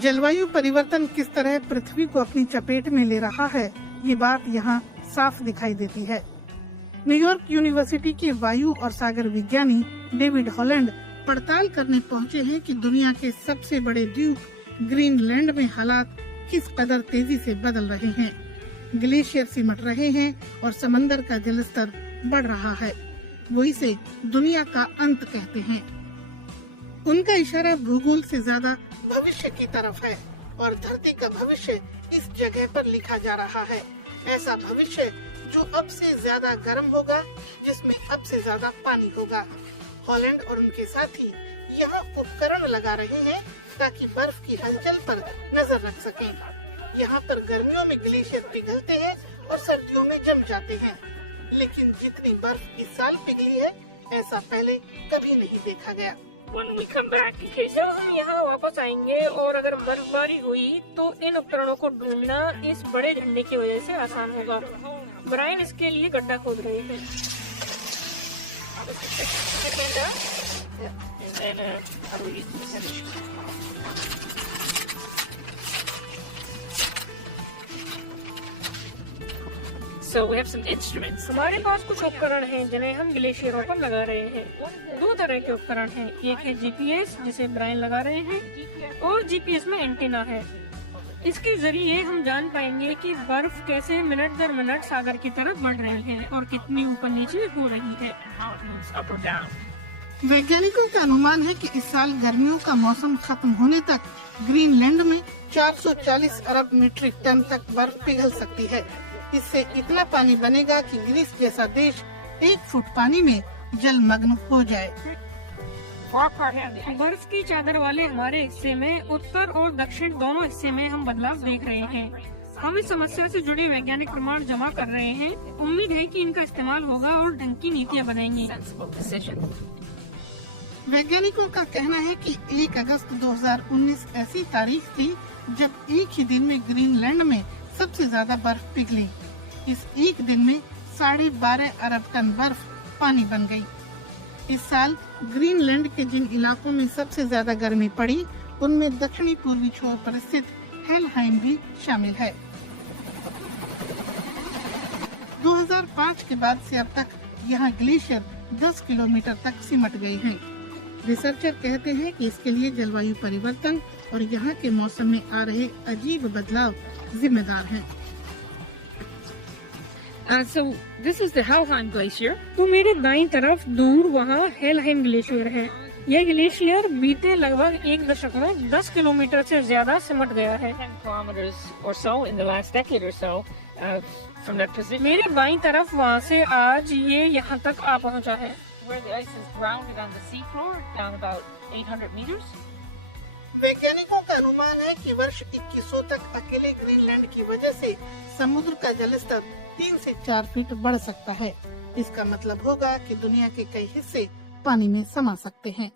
जलवायु परिवर्तन किस तरह पृथ्वी को अपनी चपेट में ले रहा है, ये बात यहाँ साफ दिखाई देती है। न्यूयॉर्क यूनिवर्सिटी के वायु और सागर विज्ञानी डेविड हॉलैंड पड़ताल करने पहुँचे हैं कि दुनिया के सबसे बड़े द्वीप ग्रीनलैंड में हालात किस कदर तेजी से बदल रहे हैं। ग्लेशियर सिमट रहे हैं और समंदर का जलस्तर बढ़ रहा है। वो इसे दुनिया का अंत कहते हैं। उनका इशारा भूगोल से ज्यादा भविष्य की तरफ है और धरती का भविष्य इस जगह पर लिखा जा रहा है। ऐसा भविष्य जो अब से ज्यादा गर्म होगा, जिसमें अब से ज्यादा पानी होगा। हॉलैंड और उनके साथी यहाँ उपकरण लगा रहे हैं ताकि बर्फ की हलचल पर नजर रख सकें। यहाँ पर गर्मियों में ग्लेशियर पिघलते हैं और सर्दियों में जम जाते हैं, लेकिन जितनी बर्फ इस साल पिघली है, ऐसा पहले कभी नहीं देखा गया। When we come back, जब हम यहाँ वापस आएंगे और अगर बर्फबारी हुई तो इन उपकरणों को ढूंढना इस बड़े झंडे की वजह से आसान होगा। ब्रायन इसके लिए गड्ढा खोद रहे हैं। So we have some instruments. हमारे पास कुछ उपकरण हैं जिन्हें हम ग्लेशियरों पर लगा रहे हैं। दो तरह के उपकरण हैं, एक है जीपीएस जिसे ब्रायन लगा रहे हैं और जीपीएस में एंटीना है। इसके जरिए हम जान पाएंगे कि बर्फ कैसे मिनट दर मिनट सागर की तरफ बढ़ रही है और कितनी ऊपर नीचे हो रही है। वैज्ञानिकों का अनुमान है कि इस साल गर्मियों का मौसम खत्म होने तक ग्रीनलैंड में 440 अरब मीट्रिक टन तक बर्फ पिघल सकती है। इससे इतना पानी बनेगा कि ग्रीस जैसा देश 1 फुट पानी में जलमग्न हो जाए। बर्फ की चादर वाले हमारे हिस्से में उत्तर और दक्षिण दोनों हिस्से में हम बदलाव देख रहे हैं। हम इस समस्या से जुड़े वैज्ञानिक प्रमाण जमा कर रहे हैं। उम्मीद है कि इनका इस्तेमाल होगा और ढंग की नीतियाँ बनेंगी। वैज्ञानिकों का कहना है कि 1 अगस्त 2019 ऐसी तारीख थी जब एक ही दिन में ग्रीनलैंड में सबसे ज्यादा बर्फ पिघली। इस एक दिन में 12.5 अरब टन बर्फ पानी बन गई। इस साल ग्रीनलैंड के जिन इलाकों में सबसे ज्यादा गर्मी पड़ी, उनमें दक्षिणी पूर्वी छोर पर स्थित हेलहाइम भी शामिल है। 2005 के बाद से अब तक यहाँ ग्लेशियर 10 किलोमीटर तक सिमट गए हैं। रिसर्चर कहते हैं कि इसके लिए जलवायु परिवर्तन और यहाँ के मौसम में आ रहे अजीब बदलाव जिम्मेदार हैं। So this is the Helheim Glacier. तो मेरे दाईं तरफ दूर वहाँ हेलहाइम ग्लेशियर है। यह ग्लेशियर बीते लगभग 1 दशक में 10 किलोमीटर से ज्यादा सिमट गया है। 10 kilometers or so in the last decade or so from that position. मेरे बाईं तरफ वहाँ से आज ये यहाँ तक आ पहुँचा है। Where the ice is grounded on the seafloor down about 800 meters. वैज्ञानिकों का अनुमान है कि वर्ष 2100 तक अकेले ग्रीनलैंड की वजह से समुद्र का जलस्तर 3 से 4 फीट बढ़ सकता है। इसका मतलब होगा कि दुनिया के कई हिस्से पानी में समा सकते हैं।